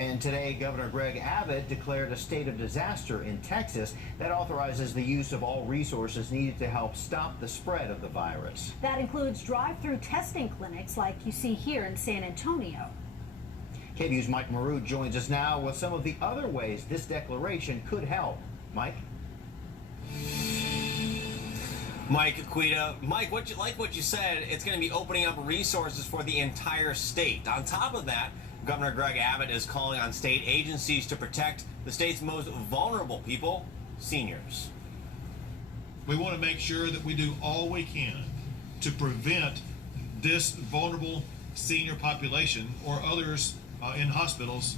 And today, Governor Greg Abbott declared a state of disaster in Texas that authorizes the use of all resources needed to help stop the spread of the virus. That includes drive-through testing clinics like you see here in San Antonio. KVU's Mike Marut joins us now with some of the other ways this declaration could help. Mike? Mike Aquita. Mike, what you said, it's going to be opening up resources for the entire state. On top of that, Governor Greg Abbott is calling on state agencies to protect the state's most vulnerable people, seniors. We want to make sure that we do all we can to prevent this vulnerable senior population or others in hospitals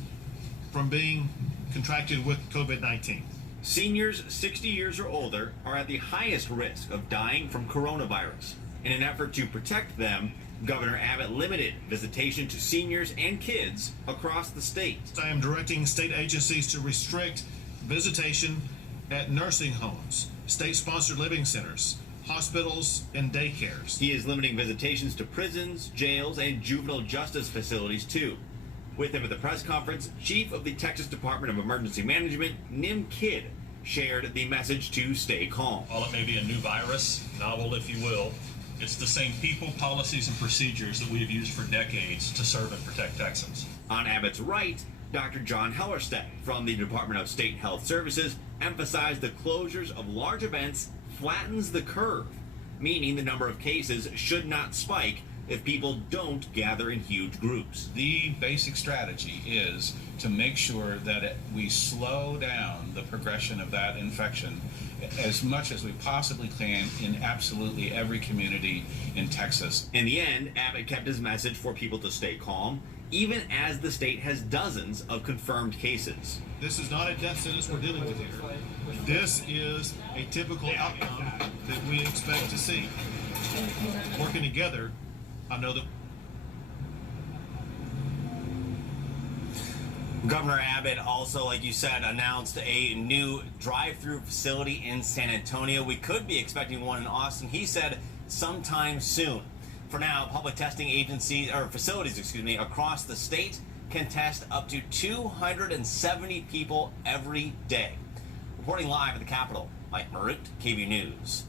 from being contracted with COVID-19. Seniors 60 years or older are at the highest risk of dying from coronavirus. In an effort to protect them, Governor Abbott limited visitation to seniors and kids across the state. I am directing state agencies to restrict visitation at nursing homes, state-sponsored living centers, hospitals, and daycares. He is limiting visitations to prisons, jails, and juvenile justice facilities, too. With him at the press conference, Chief of the Texas Department of Emergency Management, Nim Kidd, shared the message to stay calm. While it may be a new virus, novel if you will, it's the same people, policies, and procedures that we have used for decades to serve and protect Texans. On Abbott's right, Dr. John Hellerstedt from the Department of State Health Services emphasized the closures of large events flattens the curve, meaning the number of cases should not spike if people don't gather in huge groups. The basic strategy is to make sure that we slow down the progression of that infection as much as we possibly can in absolutely every community in Texas. In the end, Abbott kept his message for people to stay calm, even as the state has dozens of confirmed cases. This is not a death sentence we're dealing with here. This is a typical outcome that we expect to see. Working together, I know that Governor Abbott also, like you said, announced a new drive-through facility in San Antonio. We could be expecting one in Austin. He said sometime soon. For now, public testing agencies or facilities, across the state can test up to 270 people every day. Reporting live at the Capitol, Mike Marut, KVU News.